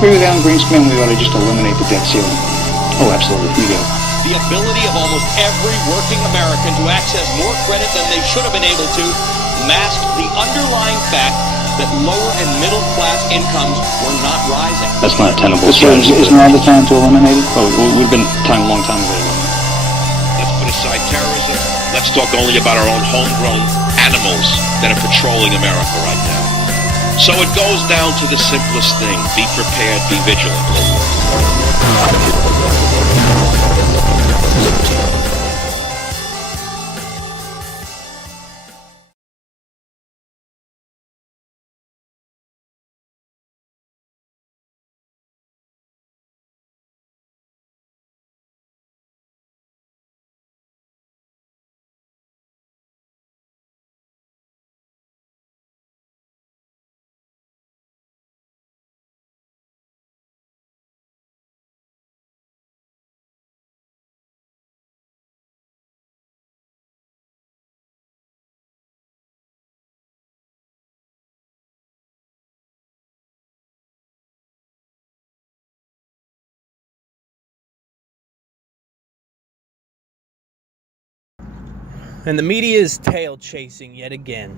agree with Alan Greenspan. We ought to just eliminate the debt ceiling. Oh, absolutely. We do. The ability of almost every working American to access more credit than they should have been able to masked the underlying fact that lower and middle class incomes were not rising. That's not a tenable strategy. Isn't now the time to eliminate it? Oh, we've been a long time ago to eliminate it. Let's put aside terrorism. Let's talk only about our own homegrown animals that are patrolling America right now. So it goes down to the simplest thing. Be prepared, be vigilant. And the media is tail chasing yet again.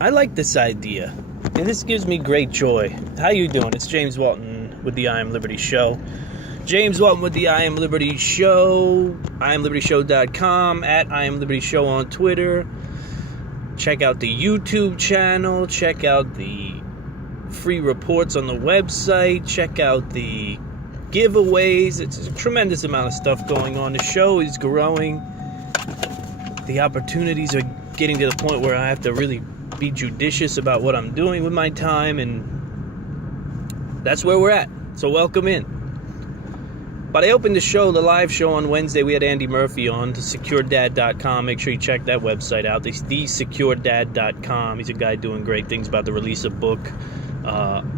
I like this idea, and this gives me great joy. How you doing? It's James Walton with the I Am Liberty Show. James Walton with the I Am Liberty Show. IamLibertyShow.com, at I Am Liberty Show on Twitter. Check out the YouTube channel. Check out the free reports on the website. Check out the giveaways. It's a tremendous amount of stuff going on. The show is growing. The opportunities are getting to the point where I have to really be judicious about what I'm doing with my time, and that's where we're at. So welcome in. But I opened the live show on Wednesday. We had Andy Murphy on to securedad.com. Make sure you check that website out. It's thesecuredad.com. He's a guy doing great things about the release of book.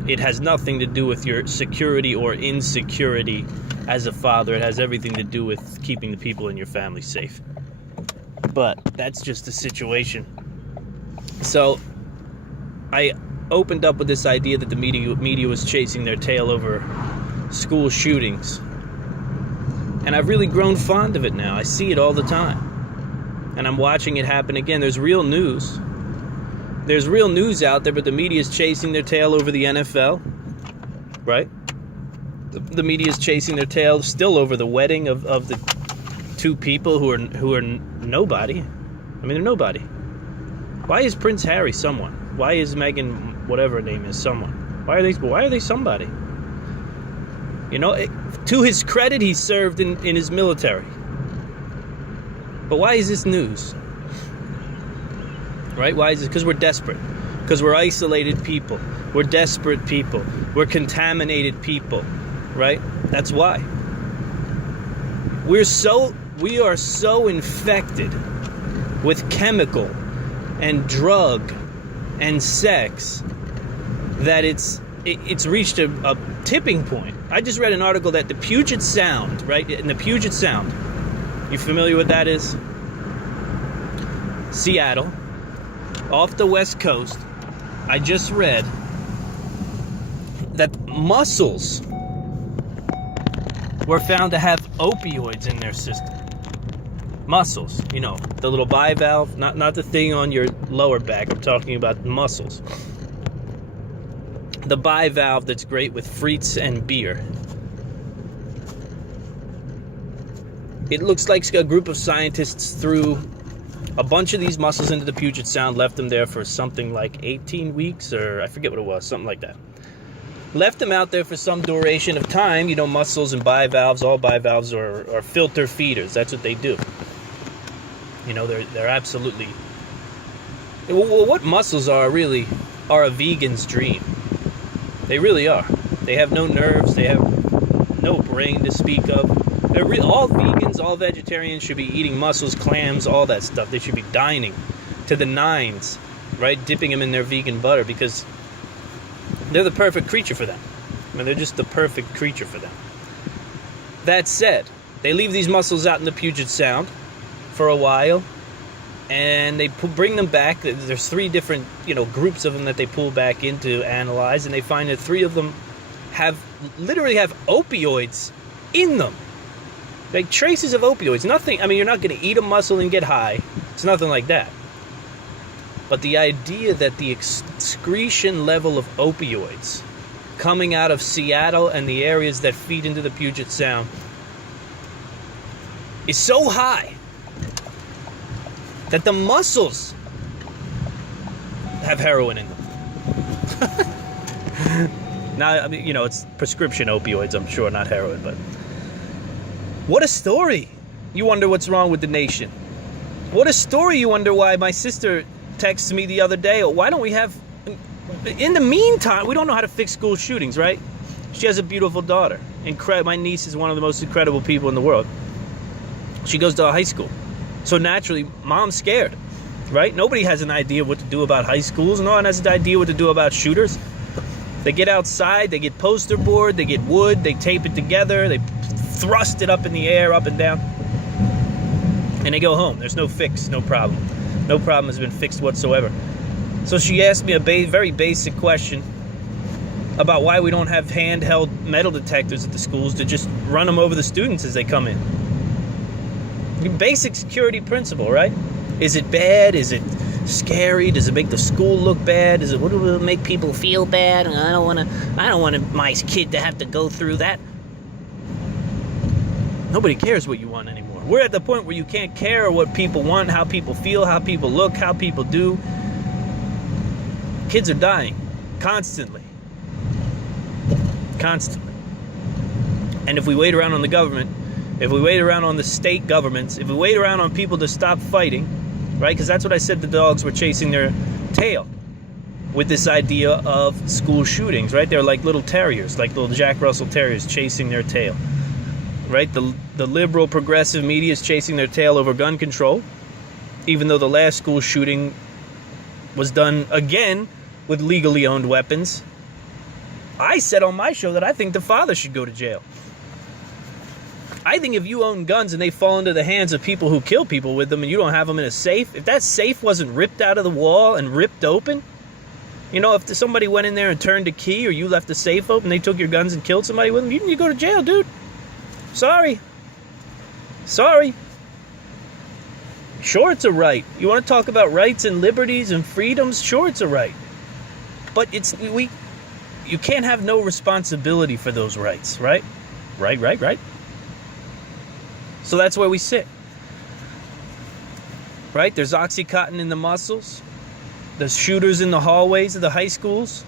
It has nothing to do with your security or insecurity as a father. It has everything to do with keeping the people in your family safe. But that's just the situation. So I opened up with this idea that the media was chasing their tail over school shootings. And I've really grown fond of it now. I see it all the time. And I'm watching it happen again. There's real news. There's real news out there, but the media is chasing their tail over the NFL. Right? The media is chasing their tail still over the wedding of the two people who are nobody. I mean, they're nobody. Why is Prince Harry someone? Why is Meghan, whatever her name is, someone? Why are they somebody? You know, to his credit, he served in his military. But why is this news? Right? Why is it? Because we're desperate. Because we're isolated people. We're desperate people. We're contaminated people. Right? That's why. We are so infected with chemical and drug and sex that it's reached a tipping point. I just read an article that the Puget Sound, right? In the Puget Sound, you familiar with that is? Seattle, off the West Coast. I just read that mussels were found to have opioids in their system. Mussels, you know, the little bivalve, not the thing on your lower back. I'm talking about mussels. The bivalve that's great with frites and beer. It looks like a group of scientists threw a bunch of these mussels into the Puget Sound, left them there for something like 18 weeks, or I forget what it was, something like that. Left them out there for some duration of time. You know, mussels and bivalves, all bivalves are filter feeders. That's what they do. You know, they're absolutely... Well, what mussels are really are a vegan's dream. They really are. They have no nerves. They have no brain to speak of. All vegans, all vegetarians should be eating mussels, clams, all that stuff. They should be dining to the nines, right? Dipping them in their vegan butter because they're the perfect creature for them. I mean, they're just the perfect creature for them. That said, they leave these mussels out in the Puget Sound for a while. and they bring them back. There's 3 different, groups of them that they pull back in to analyze, and they find that 3 of them literally have opioids in them. Like traces of opioids. Nothing, you're not going to eat a mussel and get high. It's nothing like that. But the idea that the excretion level of opioids coming out of Seattle and the areas that feed into the Puget Sound is so high that the mussels have heroin in them. Now, it's prescription opioids, I'm sure, not heroin, but what a story. You wonder what's wrong with the nation. What a story. You wonder why my sister texted me the other day, why don't we have, in the meantime, we don't know how to fix school shootings, right? She has a beautiful daughter. My niece is one of the most incredible people in the world. She goes to a high school. So naturally, mom's scared, right? Nobody has an idea what to do about high schools. No one has an idea what to do about shooters. They get outside, they get poster board, they get wood, they tape it together, they thrust it up in the air, up and down, and they go home. There's no fix, no problem. No problem has been fixed whatsoever. So she asked me a very basic question about why we don't have handheld metal detectors at the schools to just run them over the students as they come in. Basic security principle, right? Is it bad? Is it scary? Does it make the school look bad? What will it make people feel bad? I don't want my kid to have to go through that. Nobody cares what you want anymore. We're at the point where you can't care what people want, how people feel, how people look, how people do. Kids are dying constantly. Constantly. And if we wait around on the government, if we wait around on the state governments, if we wait around on people to stop fighting, right? Because that's what I said the dogs were chasing their tail with this idea of school shootings, right? They're like little terriers, like little Jack Russell Terriers chasing their tail, right? The liberal progressive media is chasing their tail over gun control, even though the last school shooting was done again with legally owned weapons. I said on my show that I think the father should go to jail. I think if you own guns and they fall into the hands of people who kill people with them and you don't have them in a safe, if that safe wasn't ripped out of the wall and ripped open, if somebody went in there and turned a key or you left the safe open and they took your guns and killed somebody with them, you need to go to jail, dude. Sorry. Sure, it's a right. You want to talk about rights and liberties and freedoms? Sure, it's a right. But you can't have no responsibility for those rights, right? Right. So that's where we sit. Right? There's Oxycontin in the muscles. There's shooters in the hallways of the high schools.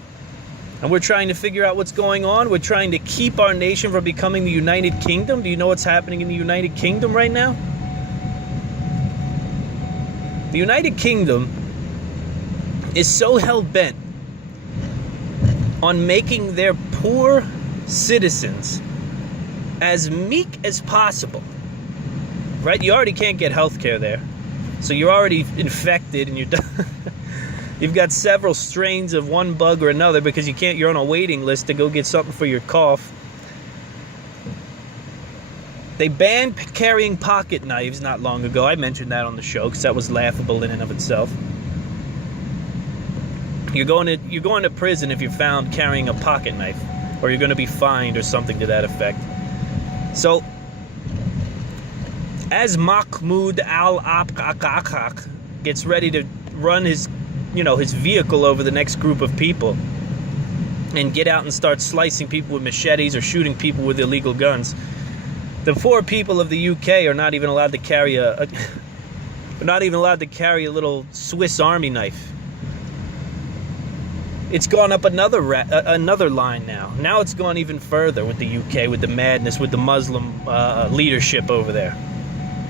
And we're trying to figure out what's going on. We're trying to keep our nation from becoming the United Kingdom. Do you know what's happening in the United Kingdom right now? The United Kingdom is so hell-bent on making their poor citizens as meek as possible. Right? You already can't get health care there. So you're already infected and you've got several strains of one bug or another because you're on a waiting list to go get something for your cough. They banned carrying pocket knives not long ago. I mentioned that on the show because that was laughable in and of itself. You're going to prison if you're found carrying a pocket knife, or you're going to be fined or something to that effect. So, as Mahmoud al-Aqaq gets ready to run his vehicle over the next group of people and get out and start slicing people with machetes or shooting people with illegal guns, the poor people of the UK are not even allowed to carry a little Swiss Army knife. It's gone up another line now. Now it's gone even further with the UK, with the madness, with the Muslim leadership over there.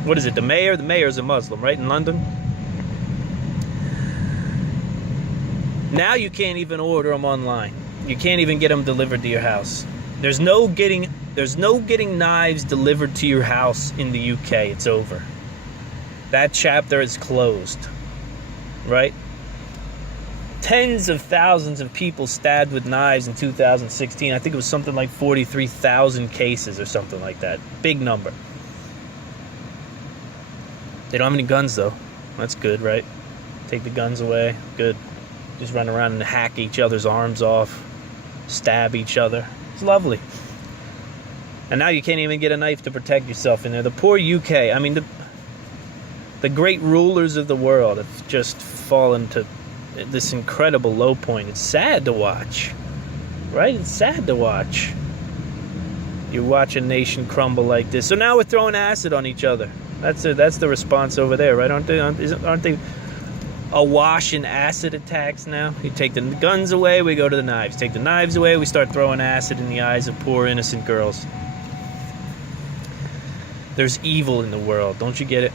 What is it, the mayor? The mayor's a Muslim, right, in London? Now you can't even order them online. You can't even get them delivered to your house. There's no getting knives delivered to your house in the UK. It's over. That chapter is closed. Right? Tens of thousands of people stabbed with knives in 2016. I think it was something like 43,000 cases or something like that. Big number. They don't have any guns, though. That's good, right? Take the guns away. Good. Just run around and hack each other's arms off. Stab each other. It's lovely. And now you can't even get a knife to protect yourself in there. The poor UK, I mean, the great rulers of the world have just fallen to this incredible low point. It's sad to watch, right? It's sad to watch. You watch a nation crumble like this. So now we're throwing acid on each other. That's the response over there, right? Aren't they awash in acid attacks now? You take the guns away, we go to the knives. Take the knives away, we start throwing acid in the eyes of poor innocent girls. There's evil in the world, don't you get it?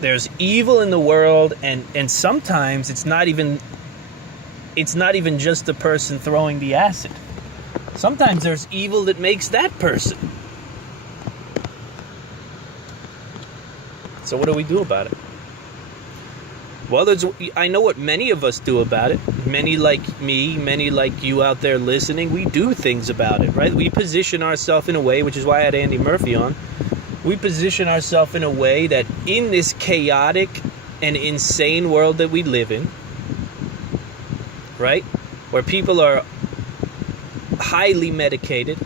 There's evil in the world, and sometimes it's not even just the person throwing the acid. Sometimes there's evil that makes that person. So what do we do about it? Well, I know what many of us do about it. Many like me, many like you out there listening, we do things about it, right? We position ourselves in a way, which is why I had Andy Murphy on. We position ourselves in a way that in this chaotic and insane world that we live in, right? Where people are highly medicated,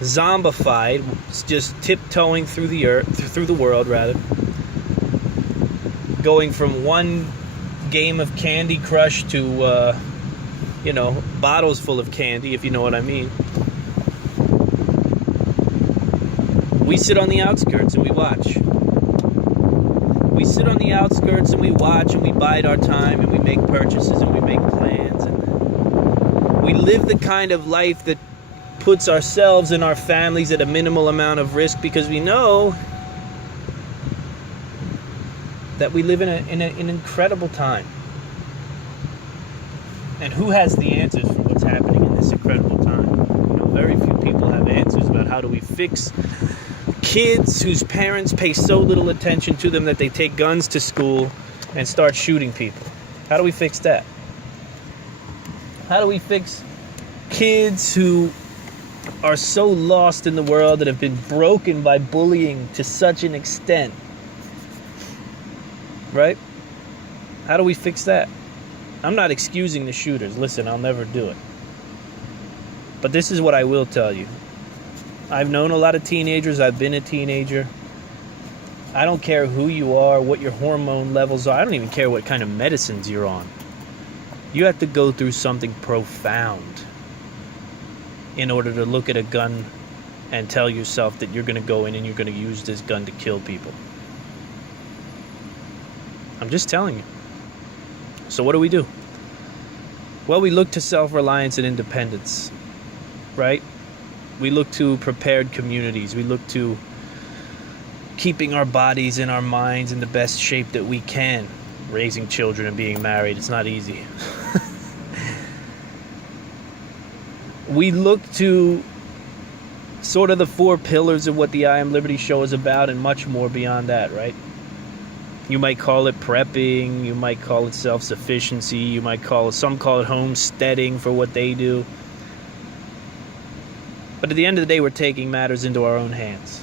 zombified, just tiptoeing through the earth, through the world rather, going from one game of Candy Crush to, bottles full of candy, if you know what I mean. We sit on the outskirts and we watch. We sit on the outskirts and we watch and we bide our time and we make purchases and we make plans. And we live the kind of life that puts ourselves and our families at a minimal amount of risk because we know that we live in an incredible time. And who has the answers for what's happening in this incredible time? Very few people have answers about how do we fix kids whose parents pay so little attention to them that they take guns to school and start shooting people. How do we fix that? How do we fix kids who are so lost in the world that have been broken by bullying to such an extent? Right? How do we fix that? I'm not excusing the shooters. Listen, I'll never do it. But this is what I will tell you. I've known a lot of teenagers. I've been a teenager. I don't care who you are, what your hormone levels are. I don't even care what kind of medicines you're on. You have to go through something profound in order to look at a gun and tell yourself that you're going to go in and you're going to use this gun to kill people. I'm just telling you. So what do? Well, we look to self-reliance and independence, right? We look to prepared communities. We look to keeping our bodies and our minds in the best shape that we can. Raising children and being married, it's not easy. We look to sort of the 4 pillars of what the I Am Liberty show is about and much more beyond that, right? You might call it prepping, you might call it self-sufficiency, you might call it, some call it homesteading for what they do. But at the end of the day, we're taking matters into our own hands.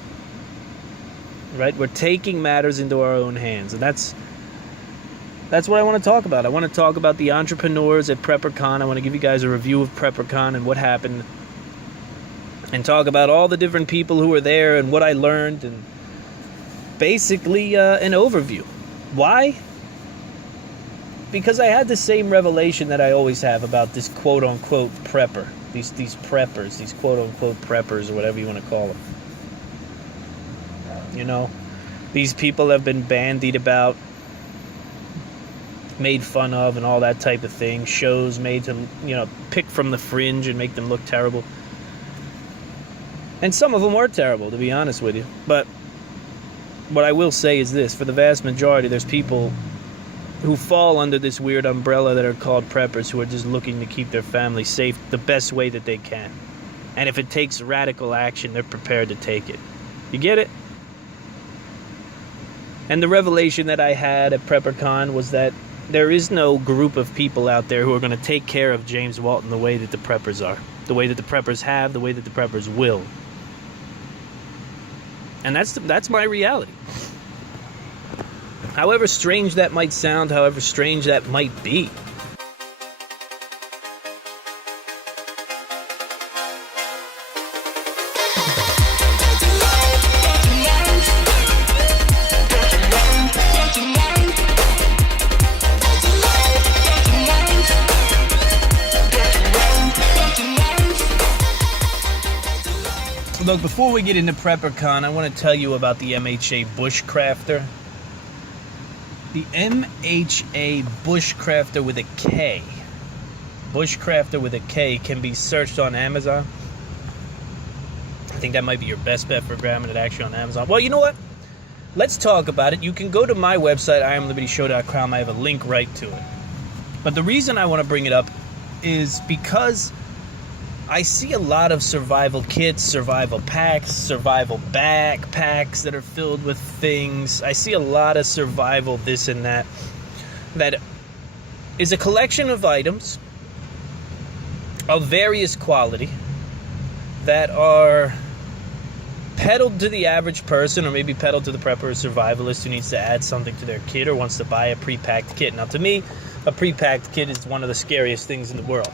Right? We're taking matters into our own hands. And that's what I want to talk about. I want to talk about the entrepreneurs at PrepperCon. I want to give you guys a review of PrepperCon and what happened. And talk about all the different people who were there and what I learned. And basically an overview. Why? Because I had the same revelation that I always have about this quote-unquote prepper. These preppers, these quote-unquote preppers, or whatever you want to call them. You know, these people have been bandied about, made fun of, and all that type of thing. Shows made to, pick from the fringe and make them look terrible. And some of them were terrible, to be honest with you. But what I will say is this. For the vast majority, there's people who fall under this weird umbrella that are called preppers, who are just looking to keep their family safe the best way that they can. And if it takes radical action, they're prepared to take it. You get it? And the revelation that I had at PrepperCon was that there is no group of people out there who are going to take care of James Walton the way that the preppers are. The way that the preppers have, the way that the preppers will. And that's my reality. However strange that might sound, however strange that might be. Look, before we get into PrepperCon, I want to tell you about the MHA Bushcrafter. The MHA Bushcrafter with a K. Bushcrafter with a K can be searched on Amazon. I think that might be your best bet for grabbing it actually on Amazon. Well, you know what? Let's talk about it. You can go to my website, IamLibertyShow.com. I have a link right to it. But the reason I want to bring it up is because I see a lot of survival kits, survival packs, survival backpacks that are filled with things. I see a lot of survival this and that. That is a collection of items of various quality that are peddled to the average person, or maybe peddled to the prepper or survivalist who needs to add something to their kit or wants to buy a pre-packed kit. Now, to me, a pre-packed kit is one of the scariest things in the world.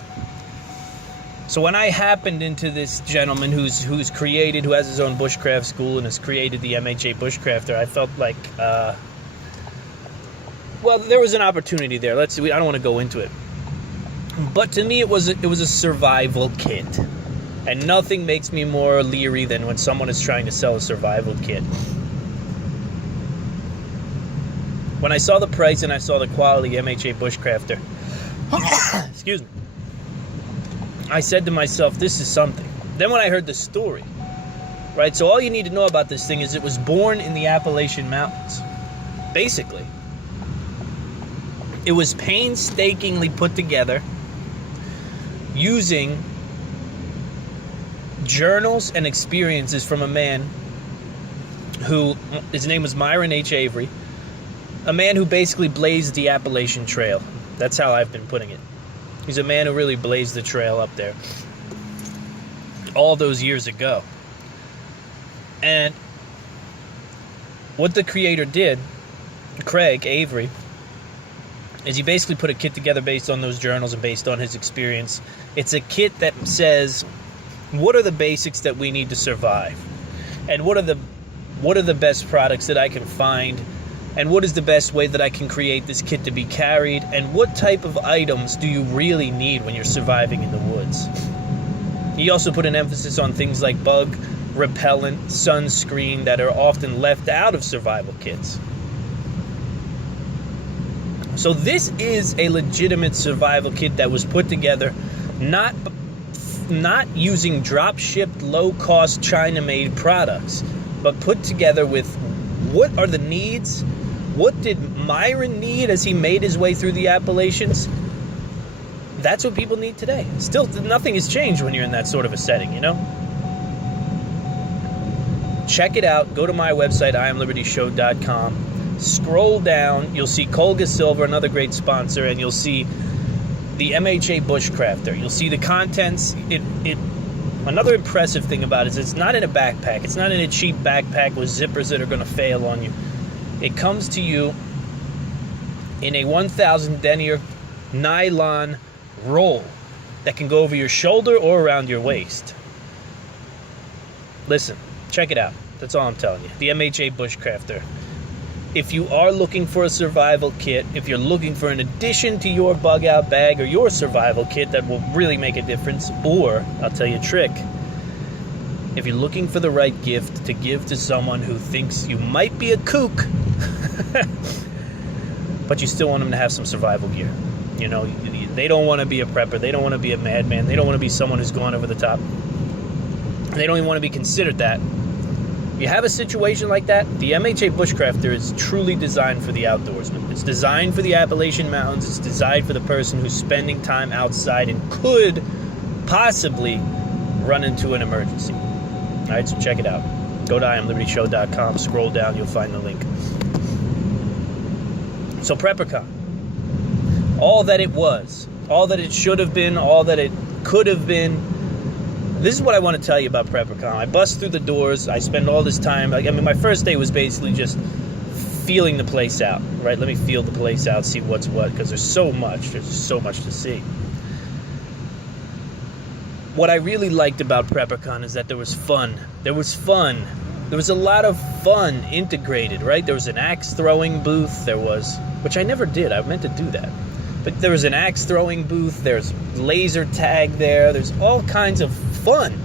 So when I happened into this gentleman who has his own bushcraft school and has created the MHA Bushcrafter, I felt like, well, there was an opportunity there. Let's see. I don't want to go into it, but to me, it was a survival kit, and nothing makes me more leery than when someone is trying to sell a survival kit. When I saw the price and I saw the quality MHA Bushcrafter, excuse me, I said to myself, this is something. Then when I heard the story, right, so all you need to know about this thing is it was born in the Appalachian Mountains. Basically, it was painstakingly put together using journals and experiences from a man who, his name was Myron H. Avery, a man who basically blazed the Appalachian Trail. That's how I've been putting it. He's a man who really blazed the trail up there all those years ago. And what the creator did, Craig Avery, is he basically put a kit together based on those journals and based on his experience. It's a kit that says, what are the basics that we need to survive? And what are the best products that I can find? And what is the best way that I can create this kit to be carried? And what type of items do you really need when you're surviving in the woods? He also put an emphasis on things like bug repellent, sunscreen that are often left out of survival kits. So this is a legitimate survival kit that was put together not using drop-shipped, low-cost, China-made products, but put together with what are the needs. What did Myron need as he made his way through the Appalachians? That's what people need today. Still, nothing has changed when you're in that sort of a setting, you know? Check it out. Go to my website, IamLibertyShow.com. Scroll down. You'll see Colga Silver, another great sponsor, and you'll see the MHA Bushcrafter. You'll see the contents. Another impressive thing about it is it's not in a backpack. It's not in a cheap backpack with zippers that are going to fail on you. It comes to you in a 1,000 denier nylon roll that can go over your shoulder or around your waist. Listen, check it out. That's all I'm telling you. The MHA Bushcrafter. If you are looking for a survival kit, if you're looking for an addition to your bug out bag or your survival kit that will really make a difference, or, I'll tell you a trick, if you're looking for the right gift to give to someone who thinks you might be a kook, but you still want them to have some survival gear. You know, they don't want to be a prepper. They don't want to be a madman. They don't want to be someone who's gone over the top. They don't even want to be considered that. You have a situation like that, the MHA Bushcrafter is truly designed for the outdoorsman. It's designed for the Appalachian Mountains. It's designed for the person who's spending time outside and could possibly run into an emergency. All right, so check it out. Go to IamLibertyShow.com, scroll down, you'll find the link. So PrepperCon, all that it was, all that it should have been, all that it could have been. This is what I want to tell you about PrepperCon. I bust through the doors. I spend all this time. My first day was basically just feeling the place out, right? Let me feel the place out, see what's what, because there's so much to see. What I really liked about PrepperCon is that there was fun. There was a lot of fun integrated, right? There was an axe throwing booth. Which I never did. I meant to do that. But there was an axe throwing booth. There's laser tag there. There's all kinds of fun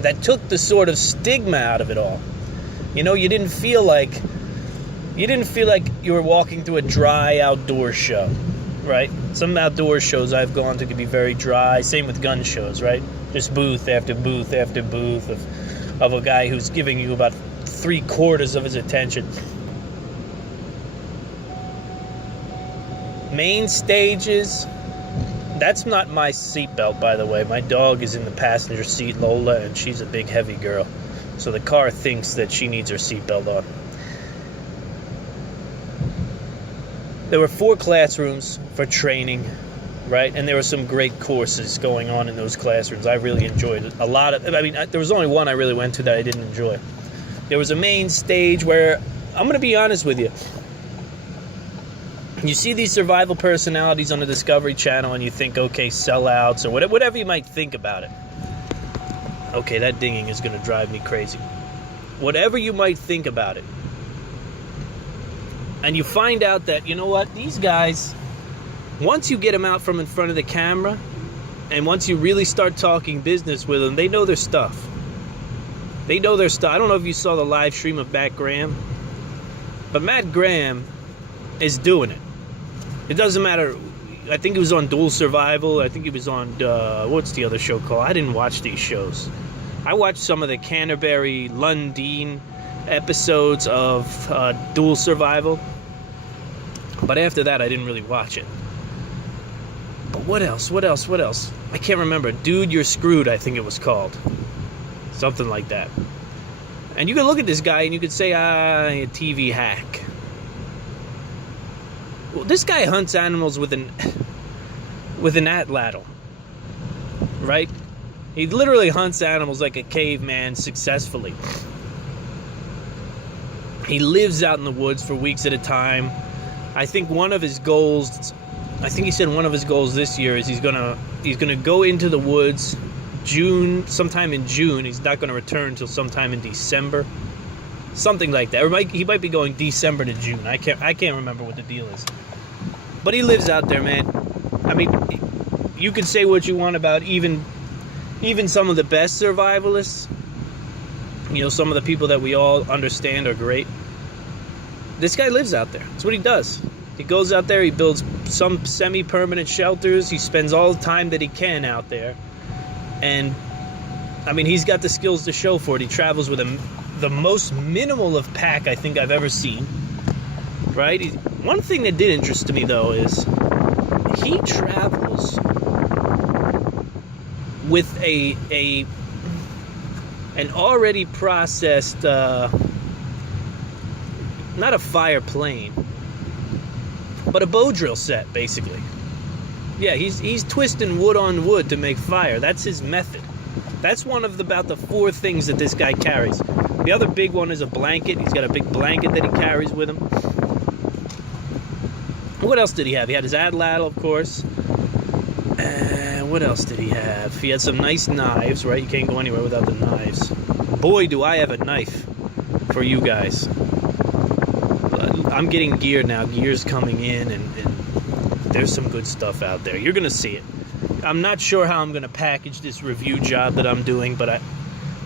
that took the sort of stigma out of it all. You know, you didn't feel like you were walking through a dry outdoor show, right? Some outdoor shows I've gone to can be very dry. Same with gun shows, right? Just booth after booth after booth of a guy who's giving you about 3/4 of his attention. Main stages, that's not my seatbelt, by the way. My dog is in the passenger seat, Lola, and she's a big, heavy girl. So the car thinks that she needs her seatbelt on. There were 4 classrooms for training, right? And there were some great courses going on in those classrooms. I really enjoyed it. There was only one I really went to that I didn't enjoy. There was a main stage where, I'm going to be honest with you, you see these survival personalities on the Discovery Channel and you think, okay, sellouts, or whatever you might think about it. Okay, that dinging is going to drive me crazy. Whatever you might think about it. And you find out that, you know what, these guys, once you get them out from in front of the camera, and once you really start talking business with them, they know their stuff. They know their stuff. I don't know if you saw the live stream of Matt Graham, but Matt Graham is doing it. It doesn't matter. I think it was on Dual Survival. I think it was on, what's the other show called? I didn't watch these shows. I watched some of the Canterbury Lundeen episodes of Dual Survival. But after that, I didn't really watch it. But what else? I can't remember. Dude, You're Screwed, I think it was called. Something like that. And you could look at this guy and you could say, a TV hack. Well, this guy hunts animals with an atlatl, right? He literally hunts animals like a caveman successfully. He lives out in the woods for weeks at a time. I think he said one of his goals this year is he's gonna go into the woods sometime in June. He's not gonna return until sometime in December. Something like that. Or he might be going December to June. I can't remember what the deal is. But he lives out there, man. I mean, you can say what you want about even some of the best survivalists. You know, some of the people that we all understand are great. This guy lives out there. That's what he does. He goes out there, he builds some semi-permanent shelters. He spends all the time that he can out there. And, I mean, he's got the skills to show for it. He travels with the most minimal of pack I think I've ever seen. Right? One thing that did interest me, though, is he travels with an already processed, not a fire plane, but a bow drill set, basically. Yeah, he's twisting wood on wood to make fire. That's his method. That's one of about the 4 things that this guy carries. The other big one is a blanket. He's got a big blanket that he carries with him. What else did he have? He had his atlatl, of course. And what else did he have? He had some nice knives, right? You can't go anywhere without the knives. Boy, do I have a knife for you guys. I'm getting gear now. Gear's coming in, and there's some good stuff out there. You're going to see it. I'm not sure how I'm going to package this review job that I'm doing, but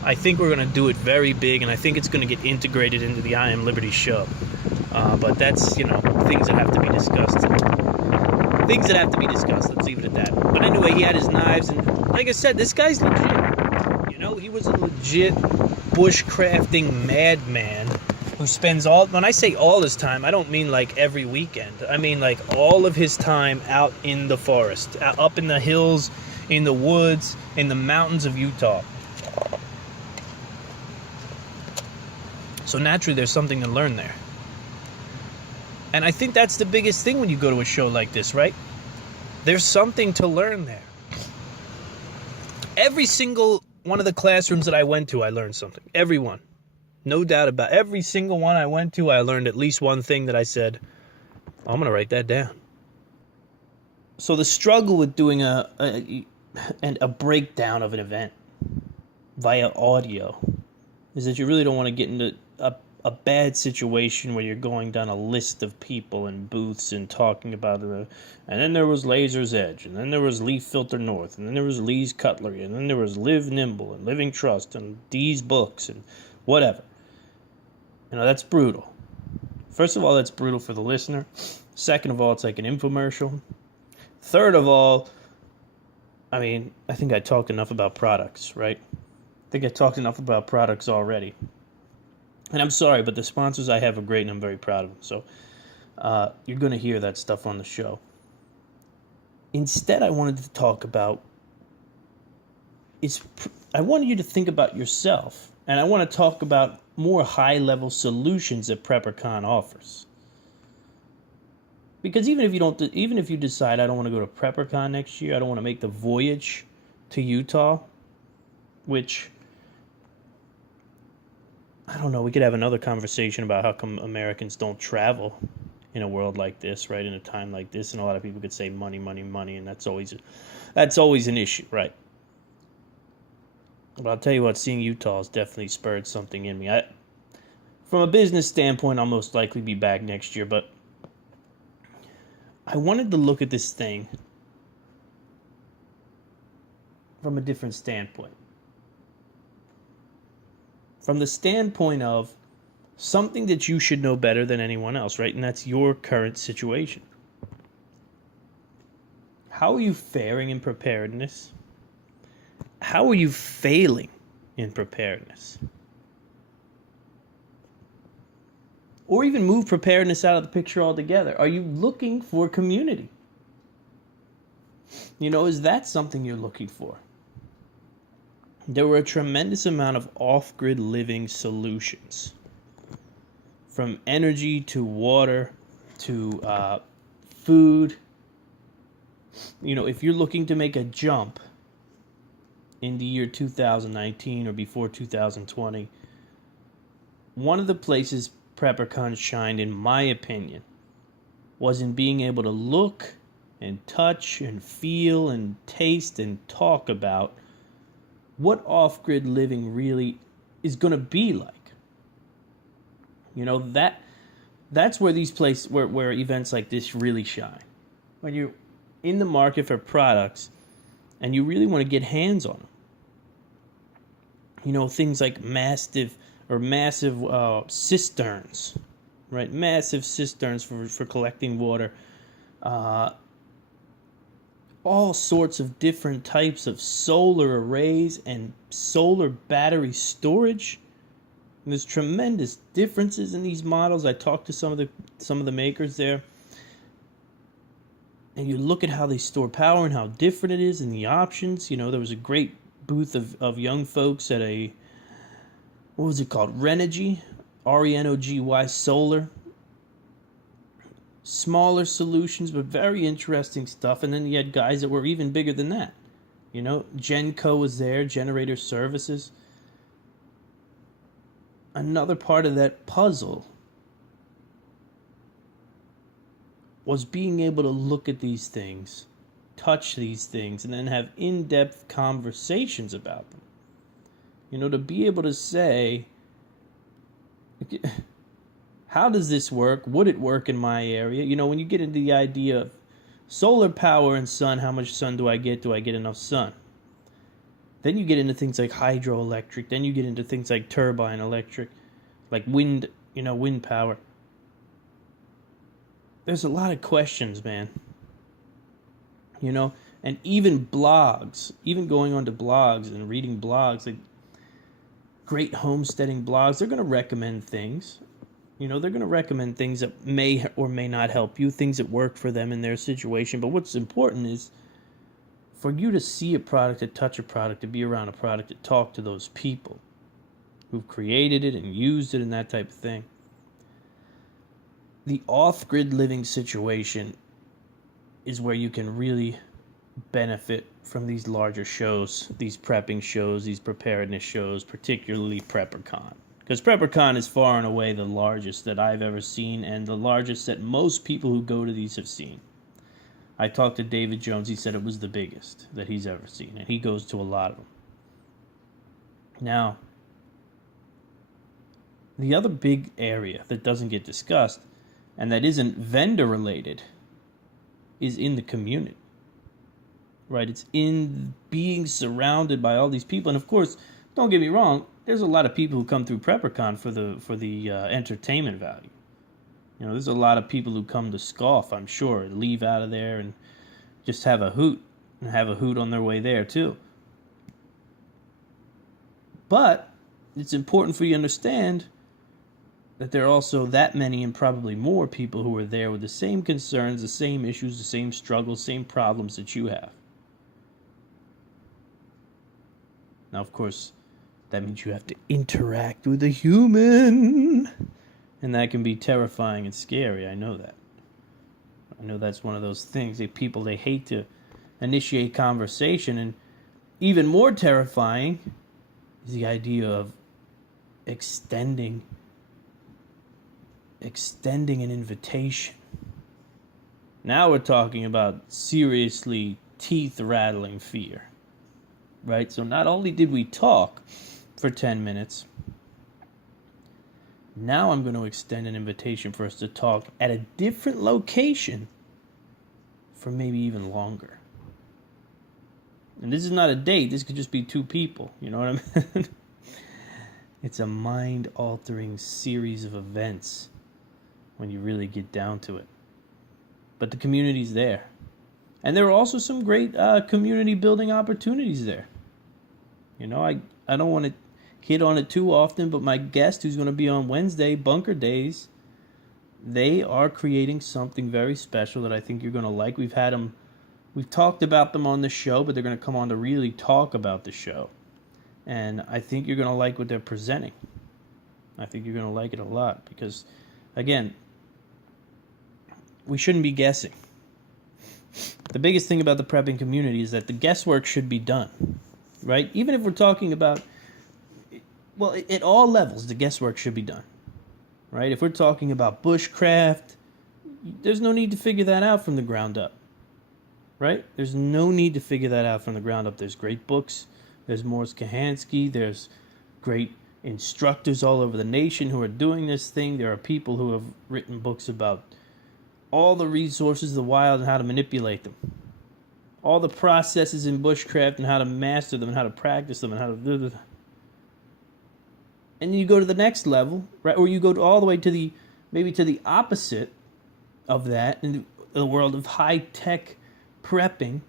I think we're going to do it very big, and I think it's going to get integrated into the I Am Liberty show. But that's, things that have to be discussed. Let's leave it at that. But anyway, he had his knives, and like I said, this guy's legit. He was a legit bushcrafting madman who spends when I say all his time, I don't mean like every weekend. I mean like all of his time out in the forest, up in the hills, in the woods, in the mountains of Utah. So naturally, there's something to learn there. And I think that's the biggest thing when you go to a show like this, right? There's something to learn there. Every single one of the classrooms that I went to, I learned something. Every one. No doubt about every single one I went to, I learned at least one thing that I said, I'm going to write that down. So the struggle with doing a breakdown of an event via audio is that you really don't want to get into a bad situation where you're going down a list of people and booths and talking about it. And then there was Laser's Edge, and then there was Leaf Filter North, and then there was Lee's Cutlery, and then there was Live Nimble and Living Trust and Dee's Books and whatever. That's brutal. First of all, that's brutal for the listener. Second of all, it's like an infomercial. Third of all, I think I talked enough about products, right? I think I talked enough about products already. And I'm sorry, but the sponsors I have are great and I'm very proud of them. So you're going to hear that stuff on the show. Instead, I wanted to talk about I wanted you to think about yourself. And I want to talk about more high-level solutions that PrepperCon offers. Because even if you decide I don't want to go to PrepperCon next year, I don't want to make the voyage to Utah, which, I don't know, we could have another conversation about how come Americans don't travel in a world like this, right, in a time like this, and a lot of people could say money, money, money, and that's always an issue, right? But I'll tell you what, seeing Utah has definitely spurred something in me. From a business standpoint, I'll most likely be back next year, but I wanted to look at this thing from a different standpoint. From the standpoint of something that you should know better than anyone else, right? And that's your current situation. How are you faring in preparedness? How are you failing in preparedness? Or even move preparedness out of the picture altogether. Are you looking for community? Is that something you're looking for? There were a tremendous amount of off-grid living solutions. From energy to water to food. If you're looking to make a jump in the year 2019 or before 2020, one of the places PrepperCon shined, in my opinion, was in being able to look and touch and feel and taste and talk about what off-grid living really is going to be like. That's where these places, where events like this really shine. When you're in the market for products and you really want to get hands on them. Things like massive cisterns, right? Massive cisterns for collecting water. All sorts of different types of solar arrays and solar battery storage. And there's tremendous differences in these models. I talked to some of the makers there. And you look at how they store power and how different it is and the options. There was a great booth of young folks at what was it called? Renogy, R-E-N-O-G-Y Solar. Smaller solutions, but very interesting stuff. And then you had guys that were even bigger than that. Genco was there, Generator Services. Another part of that puzzle was being able to look at these things, touch these things, and then have in-depth conversations about them. To be able to say, how does this work? Would it work in my area? When you get into the idea of solar power and sun, how much sun do I get? Do I get enough sun? Then you get into things like hydroelectric. Then you get into things like turbine electric, like wind, wind power. There's a lot of questions, man. And even blogs, even going onto blogs and reading blogs, like great homesteading blogs, they're going to recommend things. They're going to recommend things that may or may not help you, things that work for them in their situation. But what's important is for you to see a product, to touch a product, to be around a product, to talk to those people who've created it and used it and that type of thing. The off-grid living situation is where you can really benefit from these larger shows, these prepping shows, these preparedness shows, particularly PrepperCon. Because PrepperCon is far and away the largest that I've ever seen, and the largest that most people who go to these have seen. I talked to David Jones. He said it was the biggest that he's ever seen, and he goes to a lot of them. Now, the other big area that doesn't get discussed, and that isn't vendor-related, is in the community. Right? It's in being surrounded by all these people. And of course, don't get me wrong, there's a lot of people who come through PrepperCon for the entertainment value. You know, there's a lot of people who come to scoff, I'm sure, and leave out of there and just have a hoot, and have a hoot on their way there too. But it's important for you to understand that there are also that many and probably more people who are there with the same concerns, the same issues, the same struggles, same problems that you have. Now, of course, that means you have to interact with a human. And that can be terrifying and scary. I know that. I know that's one of those things that people, they hate to initiate conversation. And even more terrifying is the idea of extending an invitation. Now we're talking about seriously teeth-rattling fear. Right? So not only did we talk for 10 minutes, now I'm going to extend an invitation for us to talk at a different location for maybe even longer. And this is not a date. This could just be two people. You know what I mean? It's a mind-altering series of events when you really get down to it. But the community's there. And there are also some great community building opportunities there. You know, I don't want to hit on it too often, but my guest who's going to be on Wednesday, Bunker Days, they are creating something very special that I think you're going to like. We've talked about them on the show, but they're going to come on to really talk about the show. And I think you're going to like what they're presenting. I think you're going to like it a lot because, again, we shouldn't be guessing. The biggest thing about the prepping community is that the guesswork should be done, right? Even if we're talking about, well, at all levels, the guesswork should be done, right? If we're talking about bushcraft, there's no need to figure that out from the ground up, right? There's no need to figure that out from the ground up. There's great books. There's Morris Kahansky. There's great instructors all over the nation who are doing this thing. There are people who have written books about all the resources of the wild and how to manipulate them. All the processes in bushcraft and how to master them and how to practice them and how to do them. And you go to the next level, right? Or you go all the way to the opposite of that in the world of high-tech prepping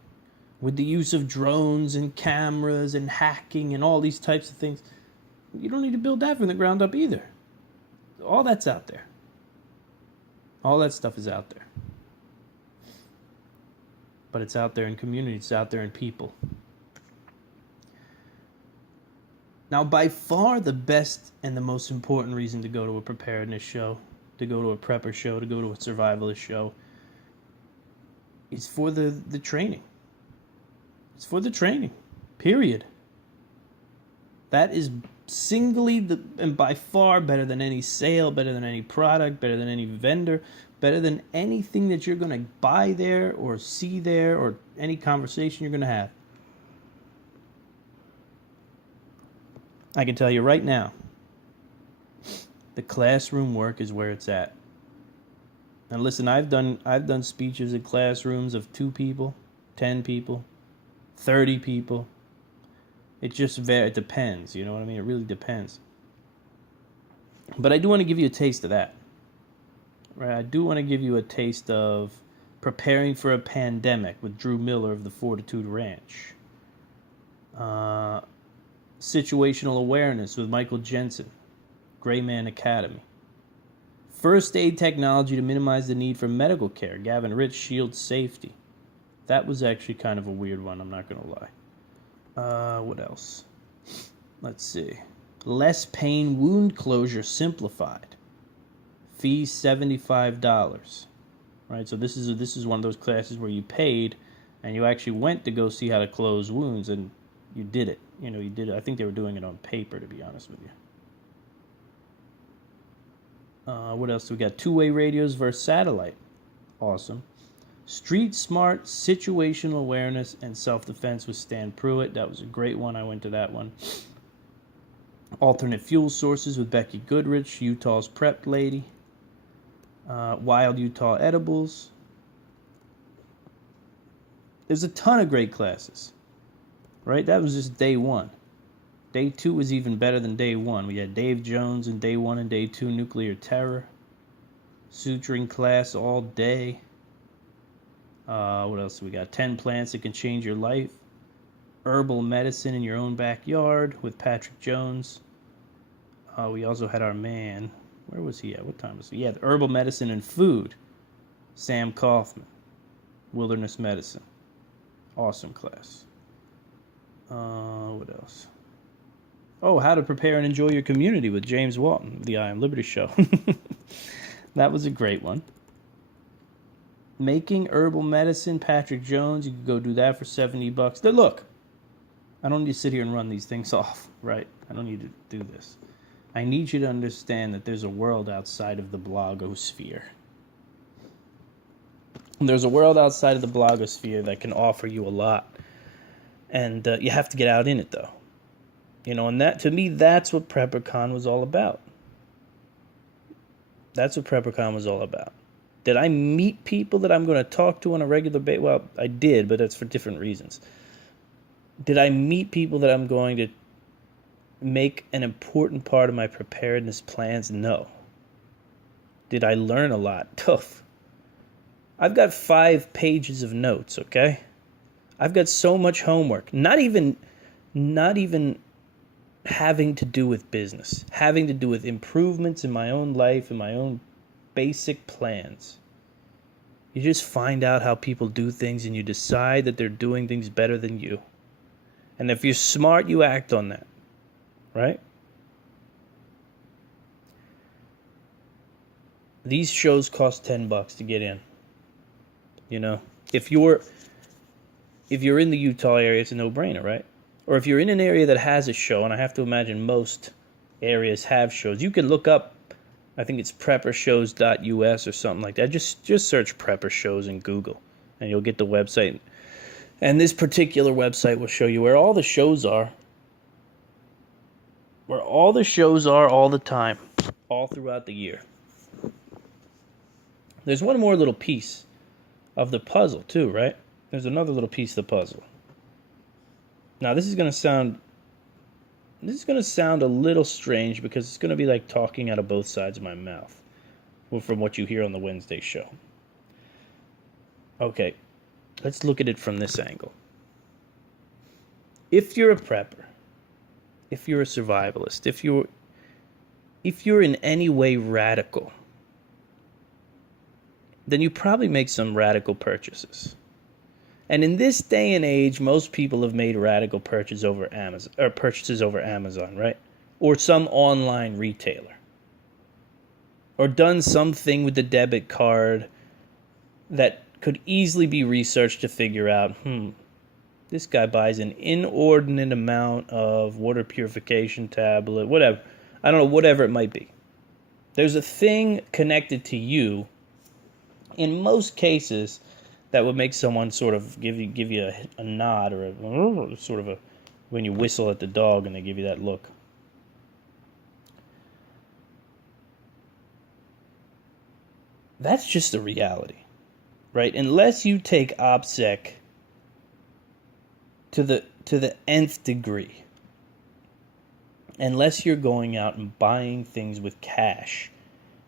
with the use of drones and cameras and hacking and all these types of things. You don't need to build that from the ground up either. All that's out there. All that stuff is out there. But it's out there in community. It's out there in people. Now, by far the best and the most important reason to go to a preparedness show, to go to a prepper show, to go to a survivalist show, is for the training. It's for the training. Period. That is singly and by far better than any sale, better than any product, better than any vendor, better than anything that you're going to buy there or see there or any conversation you're going to have. I can tell you right now, the classroom work is where it's at. And listen, I've done speeches in classrooms of 2 people, 10 people, 30 people. It depends, you know what I mean? It really depends. But I do want to give you a taste of that. Right? I do want to give you a taste of preparing for a pandemic with Drew Miller of the Fortitude Ranch. Situational awareness with Michael Jensen, Gray Man Academy. First aid technology to minimize the need for medical care, Gavin Rich, Shield Safety. That was actually kind of a weird one, I'm not going to lie. What else? Let's see. Less pain wound closure simplified. Fee $75. Right? So this is one of those classes where you paid and you actually went to go see how to close wounds and you did it. You know, you did it. I think they were doing it on paper, to be honest with you. What else do we got? Two-way radios versus satellite. Awesome. Street smart, situational awareness, and self-defense with Stan Pruitt. That was a great one. I went to that one. Alternate fuel sources with Becky Goodrich, Utah's prep lady. Wild Utah edibles. There's a ton of great classes, right? That was just day one. Day two was even better than day one. We had Dave Jones in day one and day two, nuclear terror. Suturing class all day. What else we got? 10 plants that can change your life. Herbal medicine in your own backyard with Patrick Jones. We also had our man. Where was he at? What time was he? Yeah, the herbal medicine and food. Sam Kaufman. Wilderness medicine. Awesome class. What else? Oh, how to prepare and enjoy your community with James Walton of the I Am Liberty Show. That was a great one. Making herbal medicine, Patrick Jones. You could go do that for $70. Now, look, I don't need to sit here and run these things off, right? I don't need to do this. I need you to understand that there's a world outside of the blogosphere. There's a world outside of the blogosphere that can offer you a lot. And you have to get out in it, though. You know, and that, to me, that's what PrepperCon was all about. That's what PrepperCon was all about. Did I meet people that I'm going to talk to on a regular basis? Well, I did, but that's for different reasons. Did I meet people that I'm going to make an important part of my preparedness plans? No. Did I learn a lot? Tough. I've got 5 pages of notes, okay? I've got so much homework. Not even having to do with business. Having to do with improvements in my own life and my own basic plans. You just find out how people do things and you decide that they're doing things better than you. And if you're smart, you act on that. Right? These shows cost $10 to get in. You know, if you're in the Utah area, it's a no-brainer, right? Or if you're in an area that has a show, and I have to imagine most areas have shows, you can look up, I think it's preppershows.us or something like that. Just search Prepper Shows in Google, and you'll get the website. And this particular website will show you where all the shows are. Where all the shows are all the time, all throughout the year. There's one more little piece of the puzzle, too, right? There's another little piece of the puzzle. Now, this is going to sound a little strange because it's going to be like talking out of both sides of my mouth from what you hear on the Wednesday show. Okay, let's look at it from this angle. If you're a prepper, if you're a survivalist, if you're in any way radical, then you probably make some radical purchases. And in this day and age, most people have made radical purchases over Amazon, right? Or some online retailer. Or done something with the debit card that could easily be researched to figure out, this guy buys an inordinate amount of water purification tablet, whatever. I don't know, whatever it might be. There's a thing connected to you, in most cases, that would make someone sort of give you a nod or a sort of a, when you whistle at the dog and they give you that look. That's just the reality, right? Unless you take OPSEC to the nth degree, unless you're going out and buying things with cash,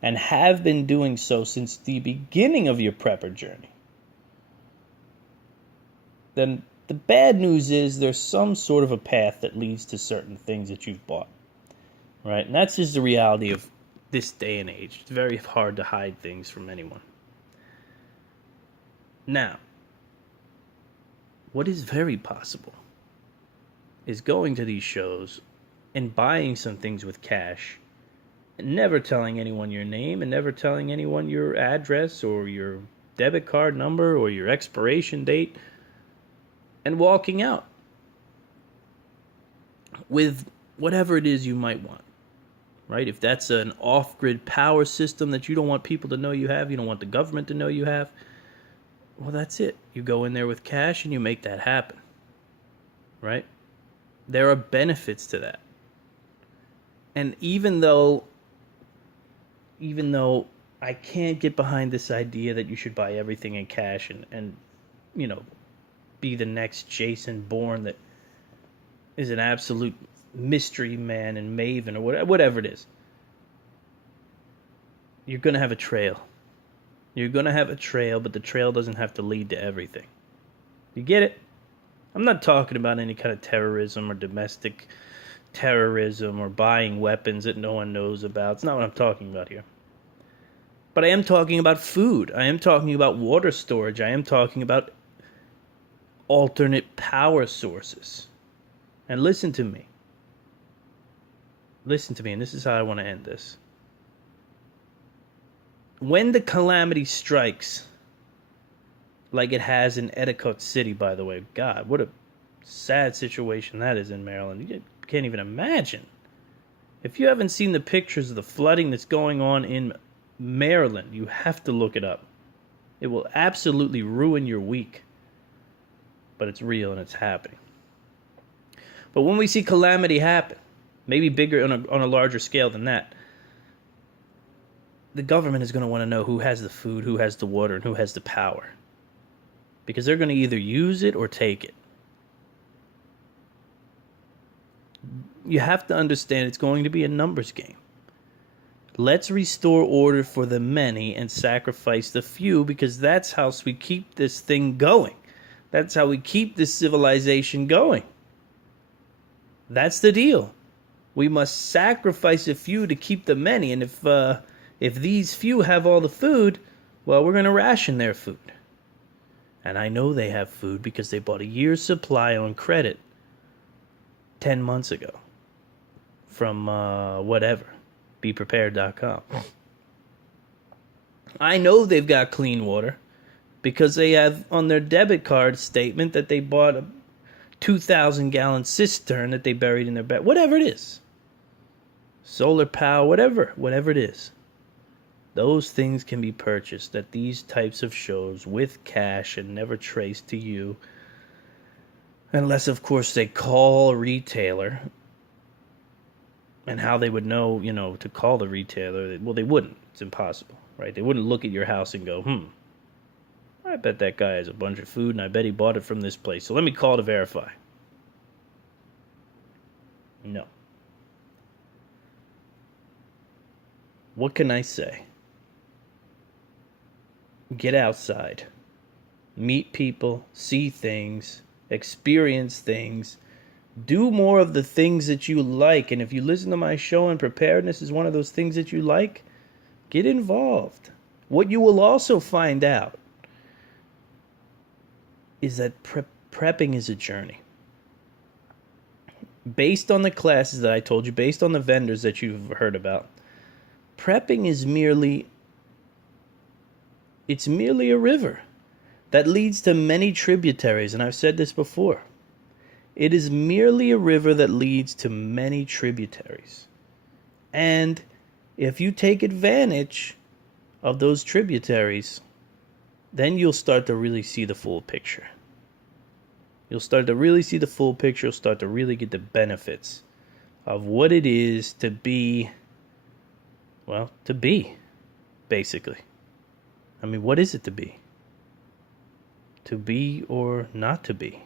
and have been doing so since the beginning of your prepper journey, then the bad news is there's some sort of a path that leads to certain things that you've bought, right? And that's just the reality of this day and age. It's very hard to hide things from anyone. Now, what is very possible is going to these shows and buying some things with cash and never telling anyone your name and never telling anyone your address or your debit card number or your expiration date, and walking out with whatever it is you might want, right? If that's an off-grid power system that you don't want people to know you have, you don't want the government to know you have, well, that's it. You go in there with cash and you make that happen, right? There are benefits to that. And even though I can't get behind this idea that you should buy everything in cash and you know, be the next Jason Bourne that is an absolute mystery man and maven or whatever it is. You're going to have a trail. You're going to have a trail, but the trail doesn't have to lead to everything. You get it? I'm not talking about any kind of terrorism or domestic terrorism or buying weapons that no one knows about. It's not what I'm talking about here. But I am talking about food. I am talking about water storage. I am talking about alternate power sources. And listen to me. Listen to me, and this is how I want to end this. When the calamity strikes, like it has in Etiquette City, by the way, God, what a sad situation that is in Maryland. You can't even imagine. If you haven't seen the pictures of the flooding that's going on in Maryland, you have to look it up. It will absolutely ruin your week. But it's real and it's happening. But when we see calamity happen, maybe bigger on a larger scale than that, the government is going to want to know who has the food, who has the water, and who has the power. Because they're going to either use it or take it. You have to understand it's going to be a numbers game. Let's restore order for the many and sacrifice the few, because that's how we keep this thing going. That's how we keep this civilization going. That's the deal. We must sacrifice a few to keep the many. And if these few have all the food, well, we're going to ration their food. And I know they have food because they bought a year's supply on credit 10 months ago from whatever, BePrepared.com. I know they've got clean water because they have on their debit card statement that they bought a 2,000-gallon cistern that they buried in their bed. Whatever it is. Solar power, whatever it is. Those things can be purchased at these types of shows with cash and never traced to you. Unless, of course, they call a retailer. And how they would know, to call the retailer. Well, they wouldn't. It's impossible, right? They wouldn't look at your house and go, I bet that guy has a bunch of food and I bet he bought it from this place. So let me call to verify. No. What can I say? Get outside. Meet people. See things. Experience things. Do more of the things that you like. And if you listen to my show and preparedness is one of those things that you like, get involved. What you will also find out is that prepping is a journey. Based on the classes that I told you, based on the vendors that you've heard about, prepping is merely a river that leads to many tributaries, and I've said this before. It is merely a river that leads to many tributaries. And if you take advantage of those tributaries, then you'll start to really see the full picture. You'll start to really see the full picture. You'll start to really get the benefits of what it is to be, basically. I mean, what is it to be? To be or not to be?